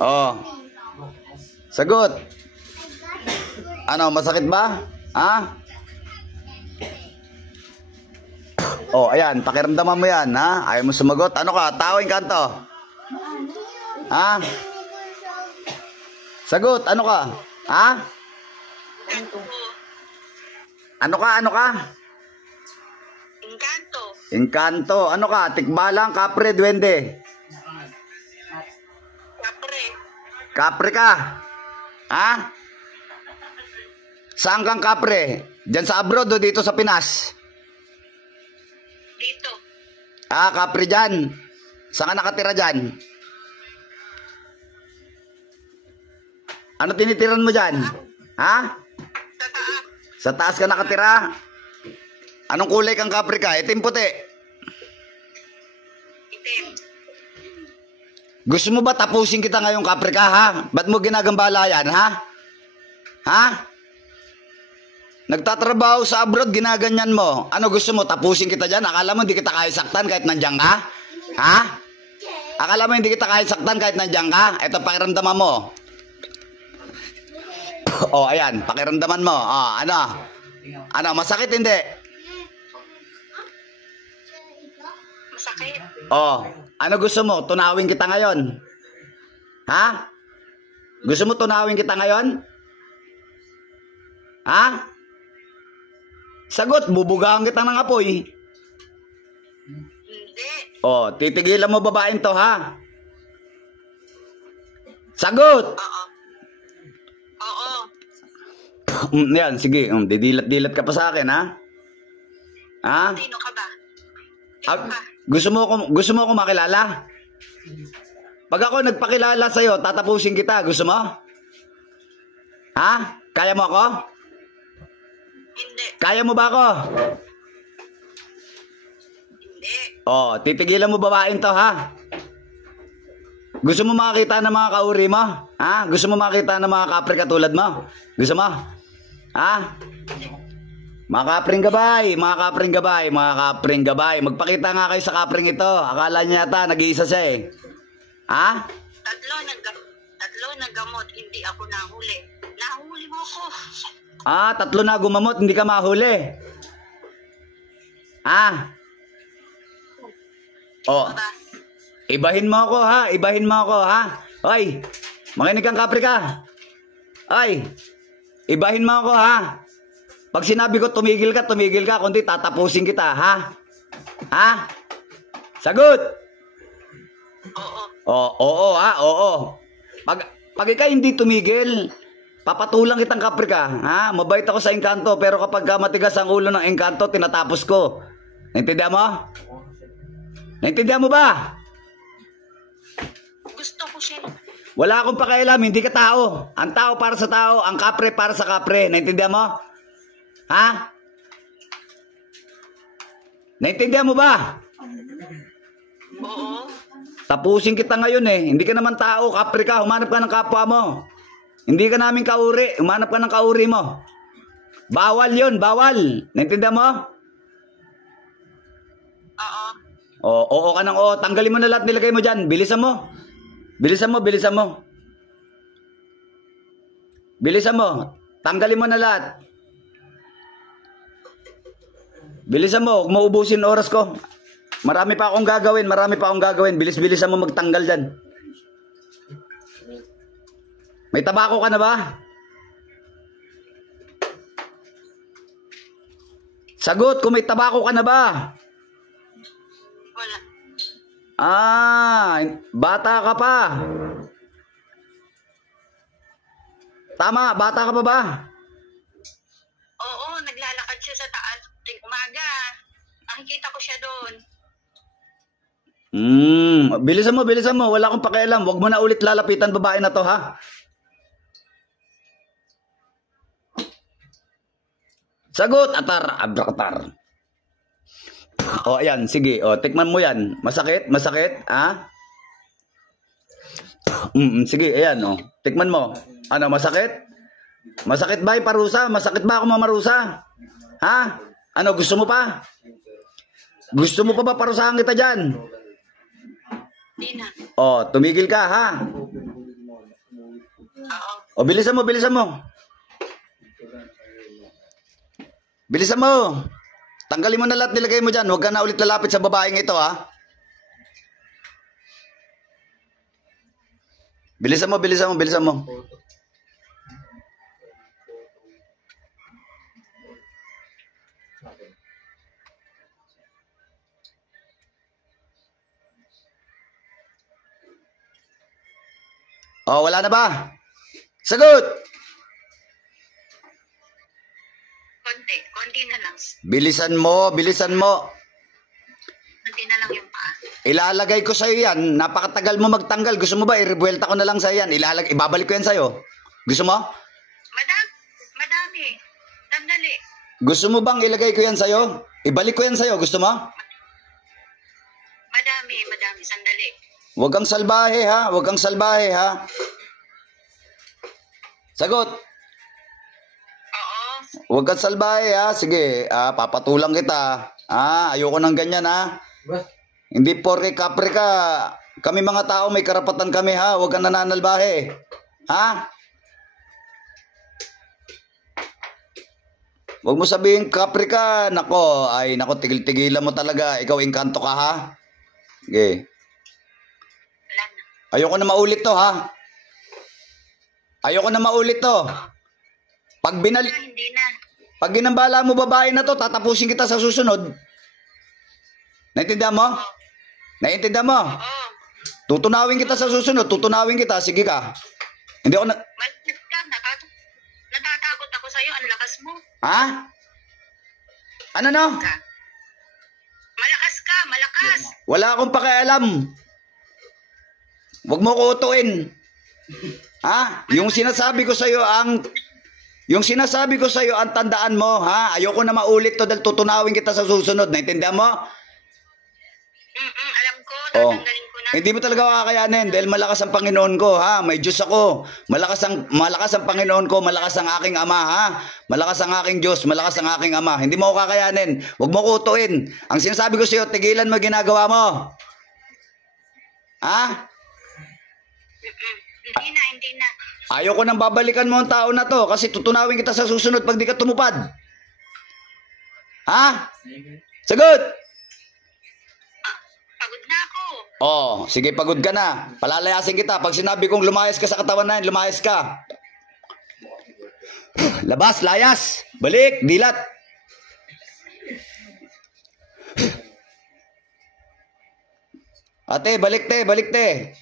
Oh. Sagot. Ano, masakit ba? Ha? Oh, ayan, pakiramdaman mo yan, ha? Ayaw mo sumagot. Ano ka? Tao, Engkanto? Ha? Sagot, ano ka? Ha? Ano ka? Ano ka? Engkanto. Engkanto. Ano ka? Tikbalang, kapre, duwende? Kapre. Kapre ka? Ha? Saan kang kapre? Diyan sa abroad o dito sa Pinas? Dito. Ah, kapre dyan. Saan ka nakatira dyan? Ano tinitiran mo dyan? Ha? Sa taas. Sa taas ka nakatira? Anong kulay kang kapre ka? Itim puti. Itim. Gusto mo ba tapusin kita ngayong kapre ka, ha? Ba't mo ginagambala yan, ha? Ha? Nagtatrabaho sa abroad, ginaganyan mo. Ano gusto mo? Tapusin kita dyan? Akala mo hindi kita kaya saktan kahit nandiyan ka? Ha? Akala mo hindi kita kaya saktan kahit nandiyan ka? Ito, pakiramdaman mo. Oh, ayan. Pakiramdaman mo. Oh, ano? Ano, masakit hindi? Masakit. Oh, ano gusto mo? Tunawin kita ngayon? Ha? Gusto mo tunawin kita ngayon? Ha? Sagot, bubugahan kita ng apoy. Hindi. Oh, titigilan mo babaeng to, ha? Sagot! Oo. Oo. Yan, sige. Didilat-dilat ka pa sa akin, ha? Ha? Sino ka ba? Ah, gusto mo ako makilala? Pag ako nagpakilala sa'yo, tatapusin kita. Gusto mo? Ha? Kaya mo ako? Hindi. Kaya mo ba ako? Hindi. Oh, titigilan mo babaeng to, ha? Gusto mo makakita ng mga kauri mo? Ha? Gusto mo makakita ng mga kapre katulad mo? Gusto mo? Ha? Mga kapring gabay, mga kapring gabay, mga kapring gabay. Magpakita nga kayo sa kapring ito. Akala niya yata, nag-iisa siya eh. Ha? Tatlo naggamot, hindi ako nahuli. Nahuli mo ko. Ah, 3 na gumamot, hindi ka mahuli. Ah. Oh. Ba? Ibahin mo ako, ha? Ibahin mo ako, ha? Oy, makinig kang kapre ka. Oy, ibahin mo ako, ha? Pag sinabi ko tumigil ka, kundi tatapusin kita, ha? Ha? Sagot! Oo. Oo, ha? Oo. Pag ikaw hindi tumigil, papatulang kitang kapre ka, ha? Mabait ako sa Engkanto, pero kapag matigas ang ulo ng Engkanto, tinatapos ko. Naintindihan mo? Naintindihan mo ba? Gusto ko siya. Wala akong pakialam, hindi ka tao. Ang tao para sa tao, ang kapre para sa kapre. Naintindihan mo? Ha? Naintindihan mo ba? Oo. Tapusin kita ngayon eh. Hindi ka naman tao, kapre ka. Humanap ka ng kapwa mo. Hindi ka namin kauri. Humanap ka ng kauri mo. Bawal yun, bawal. Naintindihan mo? Oo. Oo ka ng oo. Tanggalin mo na lahat, nilagay mo dyan. Bilisan mo. Bilisan mo, bilisan mo. Bilisan mo. Tanggalin mo na lahat. Bilisan mo, huwag mo ubusin oras ko. Marami pa akong gagawin, marami pa akong gagawin. Bilis-bilisan mo magtanggal dyan. May tabako ka na ba? Sagot, kung may tabako ka na ba? Wala. Ah, bata ka pa. Tama, bata ka pa ba? Oo, naglalakad siya sa taas tuwing umaga. Nakikita ko siya doon. Bilisan mo, bilisan mo. Wala akong pakialam. Huwag mo na ulit lalapitan babae na to, ha? Sagot, atar, atar. O, ayan, sige. O, tikman mo yan. Masakit, masakit, ha? Sige, ayan, o. Tikman mo. Ano, masakit? Masakit ba yung parusa? Masakit ba ako mamarusa? Ha? Ano, gusto mo pa? Gusto mo pa ba parusahan kita dyan? Di na. O, tumigil ka, ha? O, bilisan mo, bilisan mo. Bilisan mo. Tanggalin mo na lahat, nilagay mo dyan. Huwag ka na ulit lalapit sa babaeng ito, ha? Bilisan mo, bilisan mo, bilisan mo. Oh, wala na ba? Sagot! Konti na lang. Bilisan mo, bilisan mo. Konti na lang yung paa. Ilalagay ko sa'yo yan. Napakatagal mo magtanggal. Gusto mo ba? I-rebuelta ko na lang sa'yo yan. Ibabalik ko yan sa'yo. Gusto mo? Madami. Sandali. Gusto mo bang ilagay ko yan sa'yo? Ibalik ko yan sa'yo. Gusto mo? Madami. Sandali. Huwag kang salbahe, ha? Huwag kang salbahe, ha? Sagot. Oo. Huwag kang salbahe, ha? Sige, papatulang kita. Ayoko ng ganyan, ha? Hindi porke kapre ka. Kami mga tao may karapatan kami, ha? Huwag kang nananalbahe. Ha? Huwag mo sabihin kapre ka. Nako, tigil-tigilan mo talaga. Ikaw engkanto ka, ha? Okay. Wala na. Ayoko na maulit to, ha? Ayoko na maulit to. Hindi na. Pag ginambala mo babae na to, tatapusin kita sa susunod. Naintindihan mo? Oo. Naintindihan mo? Oo. Tutunawin kita sa susunod. Tutunawin kita. Sige ka. Hindi ako na... Malakas ka. Natatakot ako sa'yo. Ang lakas mo. Ha? Ano no? Malakas ka. Malakas. Wala akong pakialam. Huwag mo ko utuin. Ha? Yung sinasabi ko sa'yo ang tandaan mo, ha? Ayoko na maulit to dahil tutunawin kita sa susunod. Naintindihan mo? Alam ko. Oh. Tatanggalin ko na. Hindi mo talaga kakakayanin dahil malakas ang Panginoon ko, ha? May Diyos ako. Malakas ang Panginoon ko, malakas ang aking Ama, ha? Malakas ang aking Diyos, malakas ang aking Ama. Hindi mo ko kakayanin. Huwag mo ko utuin. Ang sinasabi ko sa'yo, tigilan mo ginagawa mo. Ha? Hindi na. Ayoko nang babalikan mo ang tao na to kasi tutunawin kita sa susunod pag di ka tumupad. Ha? Sagot! Pagod na ako. Oh, sige, pagod ka na. Palalayasin kita. Pag sinabi kong lumayas ka sa katawan na yun, lumayas ka. Labas, layas. Balik, dilat. Ate, balik te.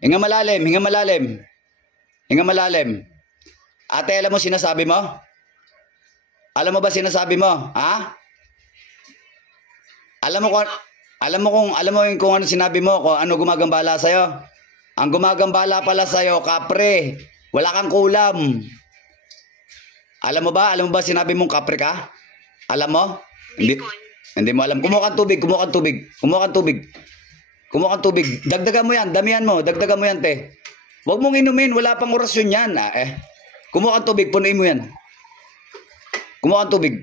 Hinga malalim. Ate, alam mo sinasabi mo? Alam mo ba sinasabi mo? Ha? Alam mo kung ano sinabi mo, kung ano gumagambala sa'yo? Ang gumagambala pala sa'yo, kapre. Wala kang kulam. Alam mo ba sinabi mong kapre ka? Alam mo? Hindi mo alam. Kumuha kang tubig. Dagdagan mo yan. Damihan mo. Dagdagan mo yan, te. Huwag mong inumin. Wala pang orasyon yan. Kumuha kang tubig. Punuin mo yan. Kumuha kang tubig.